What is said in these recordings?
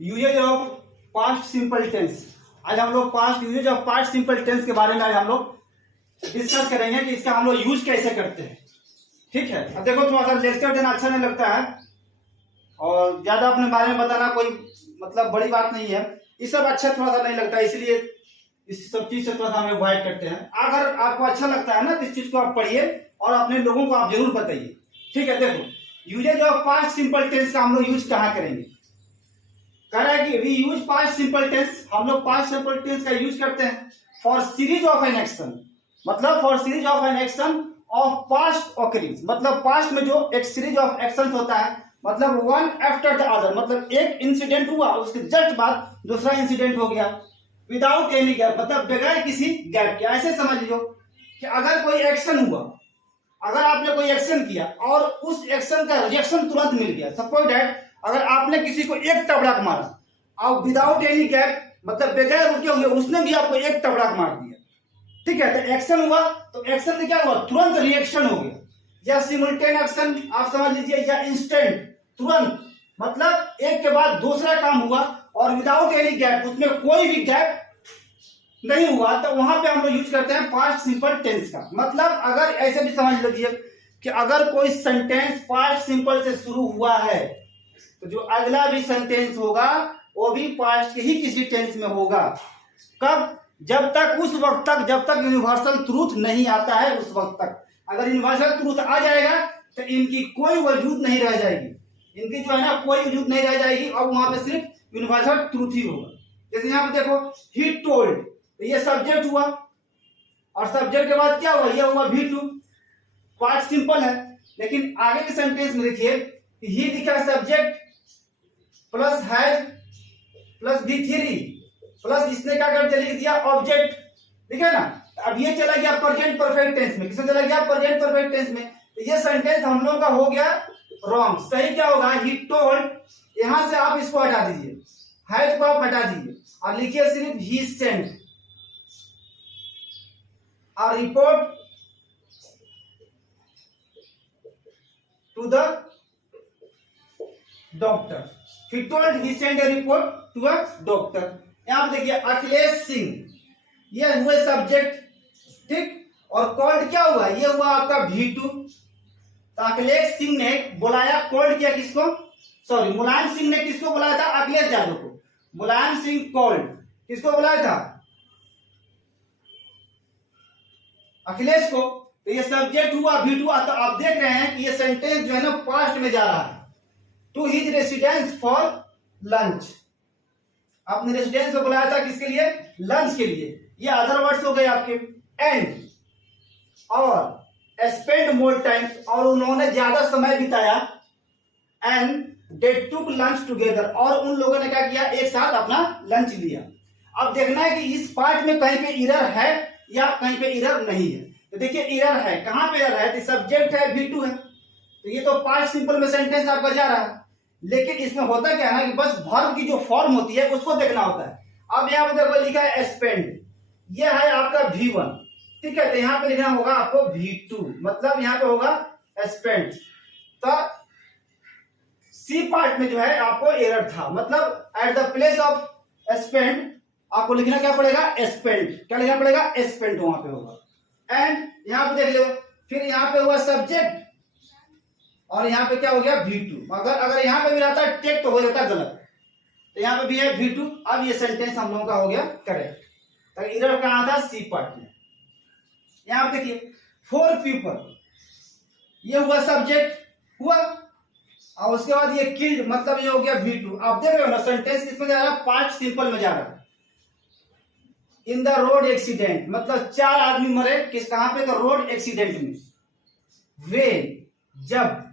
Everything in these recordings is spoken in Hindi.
Usage of past simple tense. आज हम लोग past usages of past simple tense के बारे में आज हम लोग डिस्कस करेंगे कि इसका हम लोग यूज कैसे करते हैं। ठीक है, अब देखो थोड़ा सा लेक्चर देना अच्छा नहीं लगता है और ज्यादा अपने बारे में बताना कोई मतलब बड़ी बात नहीं है, ये सब अच्छा थोड़ा सा नहीं लगता, इसलिए इस सब चीज से थोड़ा सा हम अवॉइड करते हैं। अगर आपको अच्छा लगता है ना तो इस चीज को आप पढ़िए और अपने लोगों को आप जरूर बताइए। ठीक है, देखो usages of past simple tense का हम लोग यूज कहाँ करेंगे। कह रहा है कि we use past simple tense, हम लोग पास्ट सिंपल टेंस का यूज करते हैं for series of an action, मतलब for series of an action of past occurrings, मतलब पास्ट में जो एक सीरीज ऑफ एक्शन होता है, मतलब वन आफ्टर द अदर, मतलब एक इंसिडेंट हुआ उसके जस्ट बाद दूसरा इंसिडेंट हो गया विदाउट एनी गैप, मतलब बगैर किसी गैप के। ऐसे समझ लो कि अगर कोई एक्शन हुआ, अगर आपने कोई एक्शन किया और उस एक्शन का रिएक्शन तुरंत मिल गया, सपोज दैट अगर आपने किसी को एक तबड़ाक मारा और विदाउट एनी गैप, मतलब बगैर रुके हुए उसने भी आपको एक तबड़ाक मार दिया, ठीक है, तो एक्शन हुआ, तो एक्शन से क्या हुआ, तुरंत रिएक्शन हो गया, या सिमुलटेन एक्शन आप समझ लीजिए, या इंस्टेंट, तुरंत, मतलब एक के बाद दूसरा काम हुआ और विदाउट एनी गैप, उसमें कोई भी गैप नहीं हुआ, तो वहां पे हम लोग यूज करते हैं पास्ट सिंपल टेंस का। मतलब अगर ऐसे भी समझ लीजिए कि अगर कोई सेंटेंस पास्ट सिंपल से शुरू हुआ है तो जो अगला भी सेंटेंस होगा वो भी पास्ट के ही किसी टेंस में होगा। कब? जब तक, उस वक्त तक जब तक यूनिवर्सल ट्रूथ नहीं आता है, उस वक्त तक। अगर यूनिवर्सल ट्रूथ आ जाएगा तो इनकी कोई वजूद नहीं रह जाएगी, इनकी जो है ना कोई वजूद नहीं रह जाएगी और वहां पे सिर्फ यूनिवर्सल ट्रूथ ही होगा। जैसे यहाँ पे देखो ही टोल्ड, तो ये सब्जेक्ट हुआ और सब्जेक्ट के बाद क्या हुआ, ये हुआ V2, पास्ट सिंपल है। लेकिन आगे के सेंटेंस में देखिए ही लिखा subject plus has plus V3 plus इसने क्या कर लिख दिया ऑब्जेक्ट, ठीक है ना। अब ये चला गया प्रेजेंट परफेक्ट टेंस में, किसमें चला गया, प्रेजेंट परफेक्ट टेंस में। तो ये सेंटेंस हम लोगों का हो गया रॉन्ग। सही क्या होगा, ही टोल्ड, यहां से आप इसको हटा दीजिए, हैज को आप हटा दीजिए और लिखिए सिर्फ ही Saint a report to the doctor. He told, he sent a report to a doctor. यहां पर देखिए अखिलेश सिंह, ये हुए सब्जेक्ट, ठीक, और कॉल्ड क्या हुआ, ये हुआ आपका V2। तो अखिलेश सिंह ने बुलाया, कॉल्ड किया किसको, सॉरी मुलायम सिंह ने किसको बुलाया था, अखिलेश यादव को। मुलायम सिंह कॉल्ड किसको बुलाया था, अखिलेश को। तो ये सब्जेक्ट हुआ V2। तो आप देख रहे हैं कि ये सेंटेंस जो है ना पास्ट में जा रहा है, to his residence for lunch. आपने रेसिडेंस को बुलाया था किसके लिए, लंच के लिए, ये अदर वर्ड्स हो गए आपके। एंड और स्पेंड मोर टाइम, और उन्होंने ज्यादा समय बिताया। And they took lunch together, और उन लोगों ने क्या किया, एक साथ अपना लंच लिया। अब देखना है कि इस पार्ट में कहीं पे इरर है या कहीं पे इरर नहीं है। तो देखिए इरर है, कहां पे इरर है, तो सब्जेक्ट है V2 है, तो ये तो पास्ट सिंपल में सेंटेंस आपका जा रहा है। लेकिन इसमें होता क्या है ना कि बस वर्ब की जो फॉर्म होती है उसको देखना होता है। अब यहाँ पे देखो लिखा है स्पेंड, ये है आपका V1, ठीक है, तो यहाँ पे लिखना होगा आपको V2, मतलब यहाँ पे होगा स्पेंड। तो सी पार्ट में जो है आपको एरर था, मतलब at the place of spend आपको लिखना क्या पड़ेगा, स्पेंड, क्या लिखना पड़ेगा, स्पेंड वहां पे होगा। एंड यहाँ पे देख लो, फिर यहाँ पे हुआ सब्जेक्ट और यहाँ पे क्या हो गया V2। अगर यहाँ पे भी रहता है टेक तो हो जाता है गलत, तो यहाँ पे भी है V2। अब ये सेंटेंस हम लोगों का हो गया करेक्ट। तो इधर कहां था, सी पार्ट में। यहाँ पे देखिए फॉर पीपल, ये हुआ सब्जेक्ट हुआ और उसके बाद ये किल्ड, मतलब ये हो गया V2। आप देख रहे हो ना सेंटेंस किसमें जा रहा है, पास्ट सिंपल में जा रहा है। इन द रोड एक्सीडेंट, मतलब 4 आदमी मरे किस, कहां पे, तो रोड एक्सीडेंट में। वे, जब,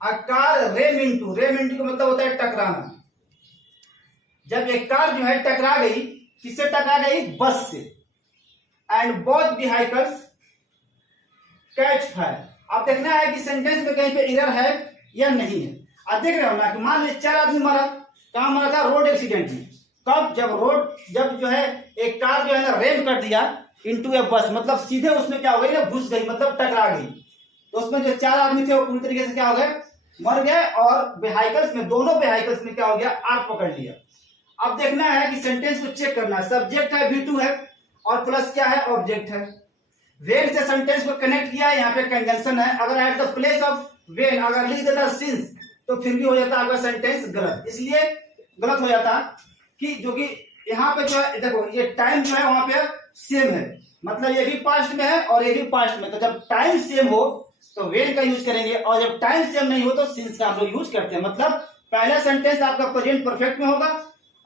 a car ram into, ram into का मतलब होता है टकराना। जब एक कार जो है टकरा गई, किससे टकरा गई, बस से। And both vehicles catch fire. अब देखना है कि सेंटेंस में कहीं पे इरर है या नहीं है। आप देख रहे हो ना कि मान लीजिए 4 आदमी मरा, कहां मरा था, रोड एक्सीडेंट में। कब, जब जो है एक कार जो है ना रेम कर दिया इनटू ए बस, मतलब सीधे उसमें क्या हो गई ना, घुस गई, मतलब टकरा गई। तो उसमें जो 4 आदमी थे वो पूरी तरीके से क्या हो गए, मर गए और वेहिकल्स में, दोनों वेहिकल्स में क्या हो गया, आग पकड़ लिया। अब देखना है कि सेंटेंस को चेक करना है, सब्जेक्ट है V2 है और प्लस क्या है, ऑब्जेक्ट है। वेन से सेंटेंस को कनेक्ट किया है, यहाँ पे कंजंक्शन है। अगर at the place of when अगर लिख देता सिंस तो फिर भी हो जाता आपका सेंटेंस गलत। इसलिए गलत हो जाता कि जो कि यहाँ पे जो है देखो ये टाइम जो है वहां पे सेम है, मतलब ये भी पास्ट में है और ये भी पास्ट में। तो जब टाइम सेम हो तो वेन का यूज करेंगे और जब टाइम सेम नहीं हो तो सिंस का हम लोग यूज करते हैं। मतलब पहला सेंटेंस आपका प्रेजेंट परफेक्ट में होगा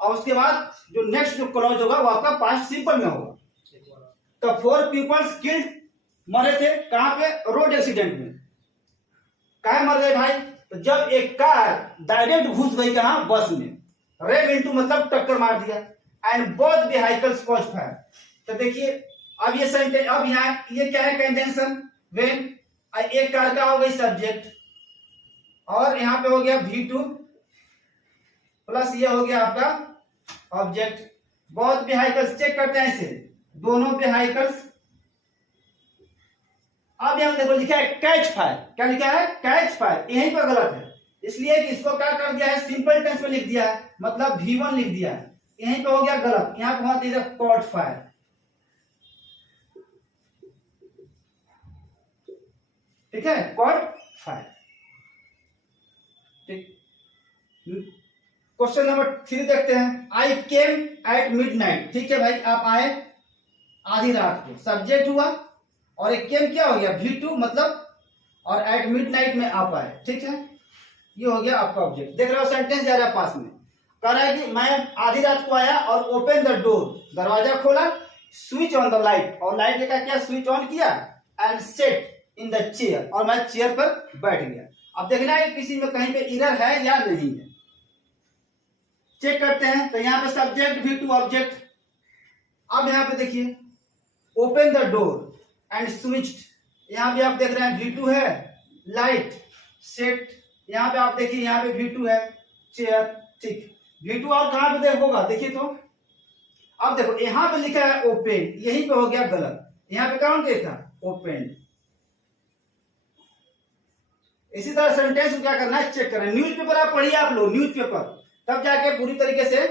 और उसके बाद जो नेक्स्ट जो क्लॉज होगा वो आपका पास्ट सिंपल में होगा। तो 4 पीपल्स किल्ड, मरे थे कहां पे, रोड एक्सीडेंट में। कहा मर गए भाई, तो जब एक कार डायरेक्ट घुस गई कहां, बस में, रेम इनटू मतलब टक्कर मार दिया, and both vehicles cause fire. तो देखिए अब ये सेंटेंस, अब यहाँ ये क्या है, कंजंक्शन व्हेन, एक कार का हो गई सब्जेक्ट और यहाँ पे हो गया V2 प्लस ये हो गया आपका ऑब्जेक्ट। बोथ व्हीकल्स चेक करते हैं इसे, दोनों व्हीकल्स। अब यहां देखो लिखा है कैच फायर, क्या लिखा है, कैच फायर, यहीं पर गलत है। इसलिए कि इसको क्या कर दिया है, सिंपल टेंस में लिख दिया है, मतलब V1 लिख दिया है, यहीं पे हो गया गलत। यहां पे होना चाहिए कॉट फायर, ठीक है, कॉट फायर। ठीक, क्वेश्चन नंबर 3 देखते हैं। आई केम एट मिडनाइट, ठीक है भाई, आप आए आधी रात को, सब्जेक्ट हुआ और एक केम क्या हो गया, V2 मतलब, और एट मिडनाइट में आप आए, ठीक है, ये हो गया आपका ऑब्जेक्ट। देख रहे हो सेंटेंस जा रहा है पास में, कह रहा है कि मैं आधी रात को आया और ओपन द डोर, दरवाजा खोला, स्विच ऑन द लाइट, और लाइट का क्या स्विच ऑन किया, and set in the chair, और मैं चेयर पर बैठ गया। अब देखना है किसी में कहीं पे एरर है या नहीं है, चेक करते हैं। तो यहाँ पे सब्जेक्ट V2 ऑब्जेक्ट। अब यहाँ पे देखिए open the door and switched, यहाँ भी आप देख रहे हैं V2 है, लाइट, सेट, यहाँ पे आप देखिए यहाँ पे V2 है, चेयर, ठीक, V2 और कहां पे होगा देखिए। तो अब देखो यहां पे लिखा है ओपन, यहीं पे हो गया गलत, यहां पे कौन देखा, ओपन। इसी तरह सेंटेंस को क्या करना है, चेक करना है। न्यूज़पेपर आप पढ़िए, आप लोग न्यूज़पेपर, तब जाके पूरी तरीके से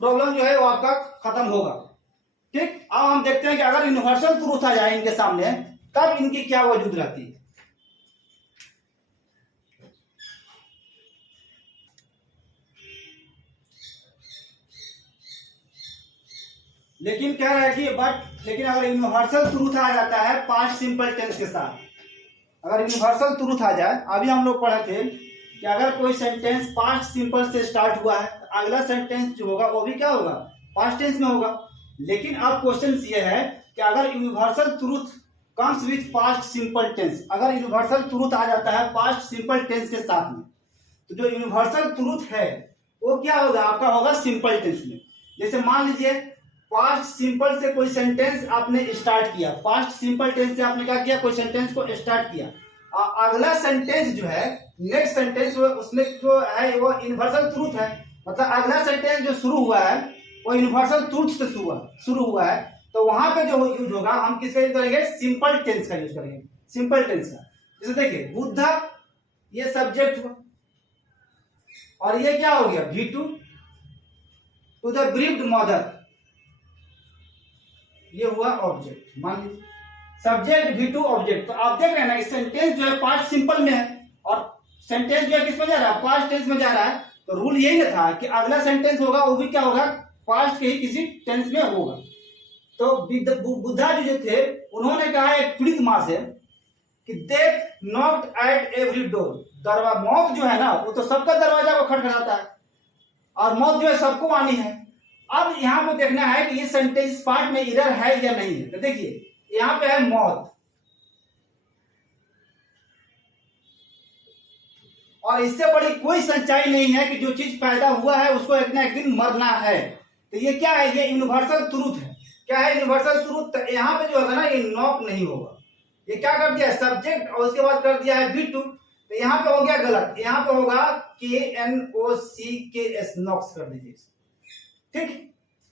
प्रॉब्लम जो है वो आपका खत्म होगा। ठीक, अब हम देखते हैं कि अगर यूनिवर्सल ट्रूथ आ जाए इनके सामने तब इनकी क्या वजूद रहती है। लेकिन कह रहा है कि लेकिन अगर यूनिवर्सल ट्रूथ आ जाता है पास्ट सिंपल टेंस के साथ, अगर यूनिवर्सल ट्रूथ आ जाए, अभी हम लोग पढ़े थे कि अगर कोई सेंटेंस पास्ट सिंपल से स्टार्ट हुआ है तो अगला सेंटेंस जो होगा वो भी क्या होगा, पास्ट टेंस में होगा। लेकिन अब क्वेश्चन ये है कि अगर universal truth comes with past simple tense, अगर यूनिवर्सल ट्रूथ आ जाता है पास्ट सिंपल टेंस के साथ में, तो जो यूनिवर्सल ट्रूथ है वो क्या होगा, आपका होगा सिंपल टेंस में। जैसे मान लीजिए पास्ट सिंपल से कोई सेंटेंस आपने स्टार्ट किया, पास्ट सिंपल टेंस से आपने क्या किया, कोई सेंटेंस को स्टार्ट किया, और अगला सेंटेंस जो है, नेक्स्ट सेंटेंस उसमें जो है वो यूनिवर्सल ट्रूथ है, मतलब अगला सेंटेंस जो शुरू हुआ है वो यूनिवर्सल ट्रूथ से शुरू हुआ है, तो वहां पे जो यूज होगा हम किसका यूज करेंगे, सिंपल टेंस का यूज करेंगे, सिंपल टेंस का। जैसे देखिए बुद्धा, ये सब्जेक्ट हुआ और ये क्या हो गया, V2 to the briefed mother, ये हुआ ऑब्जेक्ट। मान लीजिए सब्जेक्ट V2 ऑब्जेक्ट, तो आप देख रहे हैं ना सेंटेंस जो है पास्ट सिंपल में है और सेंटेंस जो है किस में जा रहा है, पास्ट टेंस में जा रहा है। तो रूल यही ना था कि अगला सेंटेंस होगा वो भी क्या होगा, पास्ट के ही किसी टेंस में होगा। तो बुद्धा जी जो थे उन्होंने कहा एक पीड़ित मां से कि death knocked at every door, मौत जो है ना वो तो सबका दरवाजा को खटखटाता है और मौत जो है सबको आनी है। अब यहां को देखना है कि ये सेंटेंस पार्ट में एरर है या नहीं है। तो देखिए यहां पे है मौत, और इससे बड़ी कोई सच्चाई नहीं है कि जो चीज पैदा हुआ है उसको एक ना एक दिन मरना है। तो ये क्या है, ये यूनिवर्सल ट्रूथ है। क्या है यूनिवर्सल ट्रूथ, तो यहाँ पे जो होगा ना ये नॉक नहीं होगा, ये क्या कर दिया है सब्जेक्ट और उसके बाद कर दिया है V2, तो यहाँ पे हो गया गलत, यहाँ पे होगा KNOCKS, नॉक्स कर दीजिए, ठीक।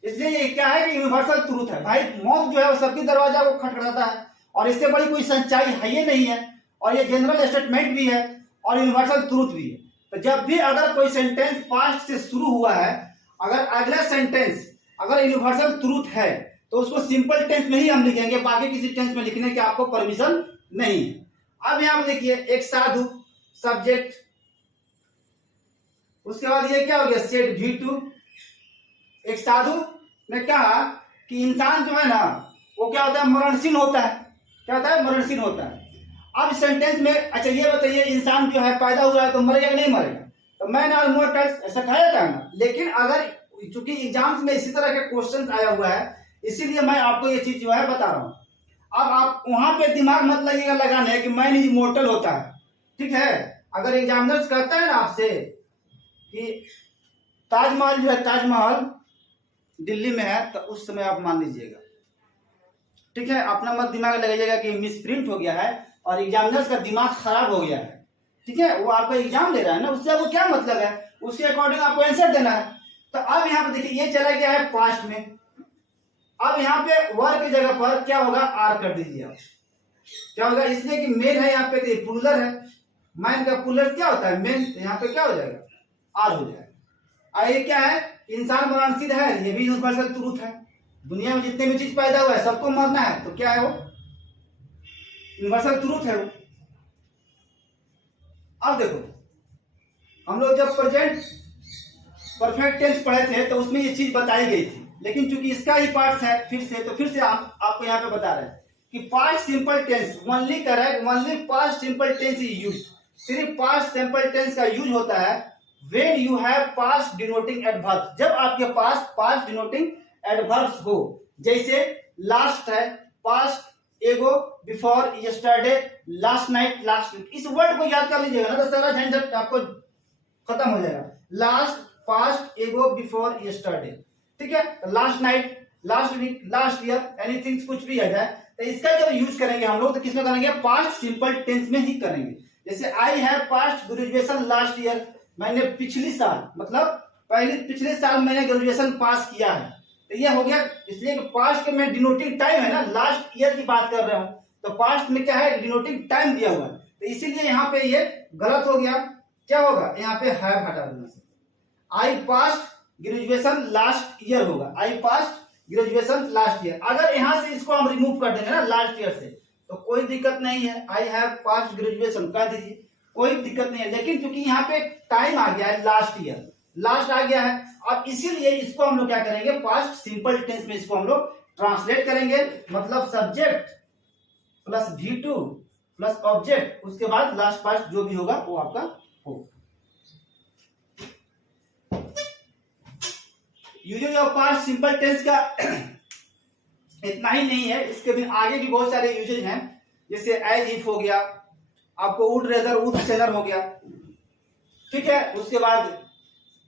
इसलिए ये क्या है कि यूनिवर्सल ट्रूथ है भाई, मौत जो है वो सबकी दरवाजा को खटखटाता है और इससे बड़ी कोई सच्चाई है ये नहीं है, और ये जनरल स्टेटमेंट भी है और यूनिवर्सल ट्रूथ भी है। तो जब भी अगर कोई सेंटेंस पास्ट से शुरू हुआ है, अगर अगला सेंटेंस अगर यूनिवर्सल ट्रूथ है तो उसको सिंपल टेंस में ही हम लिखेंगे, बाकी किसी टेंस में लिखने की आपको परमिशन नहीं है। अब यहां पर देखिए, एक साधु सब्जेक्ट, उसके बाद ये क्या हो गया, सेड V2। एक साधु ने कहा कि इंसान जो है ना वो क्या होता है, मरणशील होता है। क्या होता है, मरणशील होता है। अब सेंटेंस में अच्छा ये बताइए, इंसान जो है पैदा हुआ है तो मरेगा नहीं मरेगा, तो मैन आर मोर्टल्स ऐसा कहा था ना। लेकिन अगर चूंकि एग्जाम्स में इसी तरह के क्वेश्चन आया हुआ है, इसीलिए मैं आपको ये चीज जो है बता रहा हूं। अब आप वहां पे दिमाग मत लगेगा लगाने कि मैन इमोर्टल होता है, ठीक है। अगर एग्जामिनर्स कहता है ना आपसे कि ताजमहल जो है, ताजमहल दिल्ली में है, तो उस समय आप मान लीजिएगा, ठीक है। अपना मत दिमाग लगाइएगा कि मिस प्रिंट हो गया है और एग्जामिनर्स का दिमाग खराब हो गया है, ठीक है। वो आपका एग्जाम ले रहा है ना, उससे आपको क्या मतलब है, उसके अकॉर्डिंग आपको आंसर देना है। तो अब यहाँ पे देखिए, ये चला गया है पास्ट में। अब यहाँ पे वर्ब की जगह पर क्या होगा, आर कर दीजिए आप। क्या होगा, इसलिए कि मेन है यहाँ पे, पुलर है, मैन का पुलर क्या होता है, मेन, तो यहाँ पे क्या हो जाएगा, आर हो जाएगा। और ये क्या है, इंसान मरणशील है, ये भी यूनिवर्सल ट्रूथ है। दुनिया में जितने भी चीज पैदा हुआ है सबको मरना है, तो क्या है वो, यूनिवर्सल ट्रूथ है वो। अब देखो, हम लोग जब प्रेजेंट परफेक्ट टेंस पढ़े थे तो उसमें ये चीज बताई गई थी, लेकिन चूंकि इसका ही पार्ट है फिर से आपको यहाँ पे बता रहे हैं कि past simple tense only correct, only past simple tense is used. सिर्फ पास्ट सिंपल टेंस का यूज होता है when you have past denoting adverb, जब आपके पास पास्ट डिनोटिंग एडवर्ब्स हो। जैसे लास्ट है, past ago, before, yesterday, last night, last week. इस वर्ड को याद कर लीजिएगा ना तो सारा झंझट आपको खत्म हो जाएगा। Last, past, ago, before, yesterday, ठीक है। Last night, last week, last year, anything, कुछ भी आ जाए तो इसका जब यूज करेंगे हम लोग तो किसमें करेंगे, पास्ट सिंपल टेंस में ही करेंगे। जैसे I have past graduation last year, मैंने पिछली साल मतलब पिछले साल मैंने ग्रेजुएशन पास किया है, तो ये हो गया। इसलिए कि पास्ट में डिनोटिंग टाइम है ना, लास्ट ईयर की बात कर रहा हूं, तो पास्ट में क्या है, डिनोटिंग टाइम दिया हुआ है, तो इसीलिए यहाँ पे ये गलत हो गया। क्या होगा, यहाँ पे हैव हटा देना से आई पास्ट ग्रेजुएशन लास्ट ईयर होगा, आई पास्ट ग्रेजुएशन लास्ट ईयर। अगर यहां से इसको हम रिमूव कर देंगे ना लास्ट ईयर से, तो कोई दिक्कत नहीं है, आई हैव पास्ट ग्रेजुएशन कह दीजिए, कोई दिक्कत नहीं है। लेकिन क्योंकि यहाँ पे टाइम आ गया है, लास्ट ईयर, लास्ट आ गया है, और इसीलिए इसको हम लोग क्या करेंगे, पास्ट सिंपल टेंस में इसको हम लोग ट्रांसलेट करेंगे। मतलब subject plus V2 plus object, उसके बाद लास्ट पास्ट जो भी होगा वो आपका हो। Using of past simple tense का इतना ही नहीं है, इसके भी आगे भी बहुत सारे यूजेज हैं। जैसे एज इफ हो गया, आपको वुड रेदर, वुड सेलर हो गया, ठीक है। उसके बाद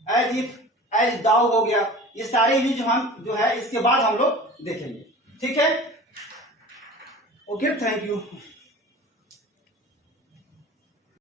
एज इफ, एज दाउ हो गया। ये सारे यूज हम जो है इसके बाद हम लोग देखेंगे, ठीक है। Okay, thank you.